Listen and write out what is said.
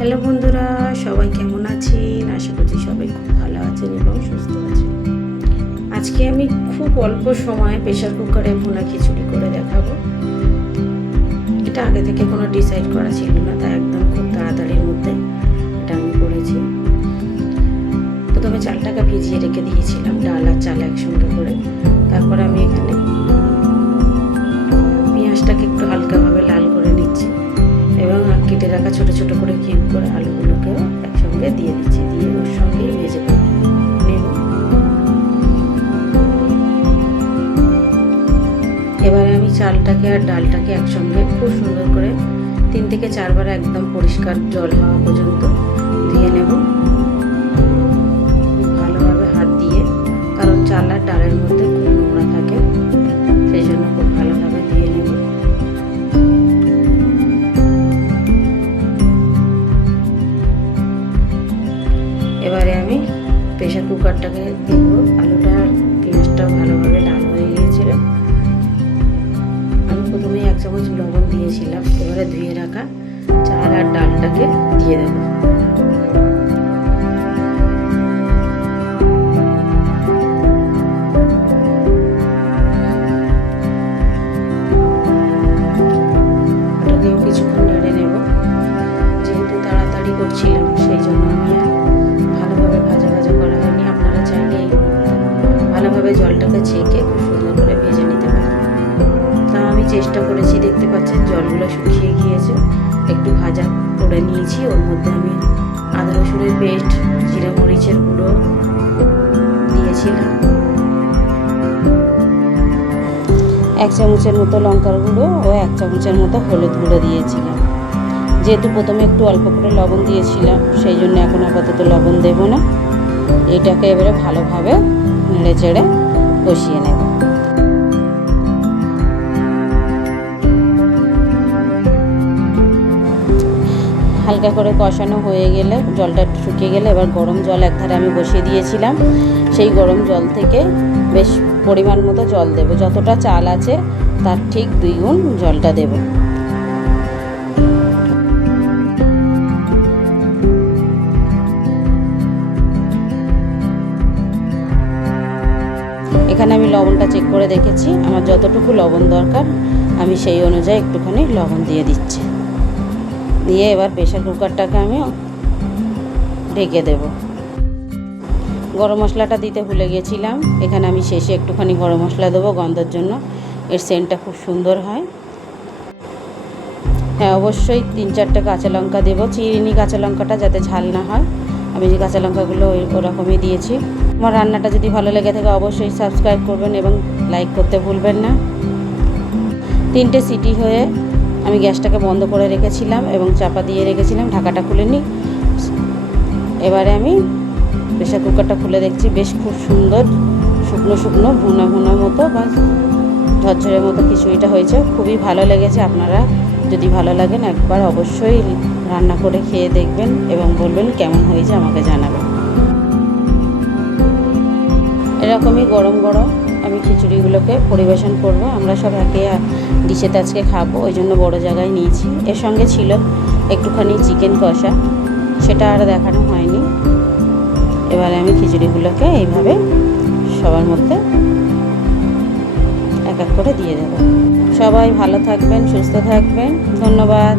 Hello বন্ধুরা, সবাই কেমন আছেন? আশা করছি সবাই খুব ভালো আছেন এবং সুস্থ আছেন। আজকে আমি খুব অল্প সময়ে প্রেশার কুকারে ভুনা খিচুড়ি করে দেখাবো। এটা আগে থেকে কোনো ডিসাইড করা ছিল না, তাই একদম খুব তাড়াতাড়ির মধ্যে এটা আমি করেছি। প্রথমে চালটাকে ভিজিয়ে রেখে দিয়েছিলাম, ডাল আর চাল একসঙ্গে করে। তারপর আমি এখানে পেঁয়াজটাকে একটু হালকাভাবে লাল করে নিচ্ছি এবং কেটে রাখা ছোট ছোট করে কিউব করে আলুগুলোকেও একসঙ্গে দিয়ে দিচ্ছি, দিয়ে ওর সঙ্গেই ভেজে নেব। এবারে আমি চালটাকে আর ডালটাকে একসঙ্গে খুব সুন্দর করে 3 থেকে 4 বার একদম পরিষ্কার জল হওয়া পর্যন্ত ধুয়ে নেব ভালোভাবে হাত দিয়ে, কারণ চাল আর ডালের মধ্যে খুব নোংরা থাকে, সেই জন্য খুব ভালোভাবে ধুয়ে নেব। এবারে আমি প্রেশার কুকারটাকে দেখব, আলুটা আর পেঁয়াজটাও ভালোভাবে লাল হয়ে গিয়েছিল। আমি প্রথমেই 1 চামচ লবণ দিয়েছিলাম। এবারে ধুয়ে রাখা চাল আর ডালটাকে দিয়ে দেব। ওটাকেও কিছুক্ষণ নেড়ে নেব। যেহেতু তাড়াতাড়ি করছিলাম, সেই জন্য আমি ভালোভাবে ভাজা করা হয়নি। আপনারা চাইলে ভালোভাবে জলটাকে ছেঁকে খুব সুন্দর করে ভেজে নিতে পারেন। তা আমি চেষ্টা করেছি, দেখতে পাচ্ছেন জলগুলো শুকিয়ে গিয়েছে। একটু ভাজা করে নিয়েছি, ওর মধ্যে আমি আদা রসুনের পেস্ট, জিরা মরিচের গুঁড়ো দিয়েছিলাম, 1 চামচের মতো লঙ্কার গুঁড়ো ও 1 চামচের মতো হলুদ গুঁড়ো দিয়েছিলাম। যেহেতু প্রথমে একটু অল্প করে লবণ দিয়েছিলাম, সেই জন্য এখন আপাতত লবণ দেব না। এটাকে এবারে ভালোভাবে নেড়ে চেড়ে কষিয়ে নেব। হালকা করে কষানো হয়ে গেলে, জলটা একটু শুকিয়ে গেলে, এবার গরম জল একধারে আমি বসিয়ে দিয়েছিলাম। সেই গরম জল থেকে বেশ পরিমাণ মতো জল দেব, যতটা চাল আছে তার ঠিক 2 গুণ জলটা দেব। এখানে আমি লবণটা চেক করে দেখেছি, আমার যতটুকু লবণ দরকার আমি সেই অনুযায়ী একটুখানি লবণ দিয়ে দিচ্ছি। দিয়ে এবার প্রেশার কুকারটাকে আমি ঢেকে দেব। গরম মশলাটা দিতে ভুলে গেছিলাম, এখানে আমি শেষে একটুখানি গরম মশলা দেবো গন্ধের জন্য, এর সেন্টটা খুব সুন্দর হয়। হ্যাঁ, অবশ্যই 3-4টে কাঁচা লঙ্কা দেবো, চিনি কাঁচা লঙ্কাটা যাতে ঝাল না হয়। আমি যে কাঁচা লঙ্কাগুলো ওরকমই দিয়েছি। আমার রান্নাটা যদি ভালো লেগে থাকে অবশ্যই সাবস্ক্রাইব করবেন এবং লাইক করতে ভুলবেন না। 3টে সিটি হয়ে আমি গ্যাসটাকে বন্ধ করে রেখেছিলাম এবং চাপা দিয়ে রেখেছিলাম, ঢাকাটা খুলে নিই। এবারে আমি প্রেশার কুকারটা খুলে দেখছি, বেশ খুব সুন্দর শুকনো শুকনো ভুনা ভুনা মতো বা ঝরঝরের মতো খিচুড়িটা হয়েছে। খুবই ভালো লেগেছে। আপনারা যদি ভালো লাগেন একবার অবশ্যই রান্না করে খেয়ে দেখবেন এবং বলবেন কেমন হয়েছে, আমাকে জানাবেন। এরকমই গরম গরম আমি খিচুড়িগুলোকে পরিবেশন করব। আমরা সব একে ডিশেতে আজকে খাবো, ওই জন্য বড় জায়গায় নিয়েছি। এর সঙ্গে ছিল একটুখানি চিকেন কষা, সেটা আর দেখানো হয়নি। এবারে আমি খিচুড়িগুলোকে এইভাবে সবার মধ্যে এক এক করে দিয়ে দেব। সবাই ভালো থাকবেন, সুস্থ থাকবেন। ধন্যবাদ।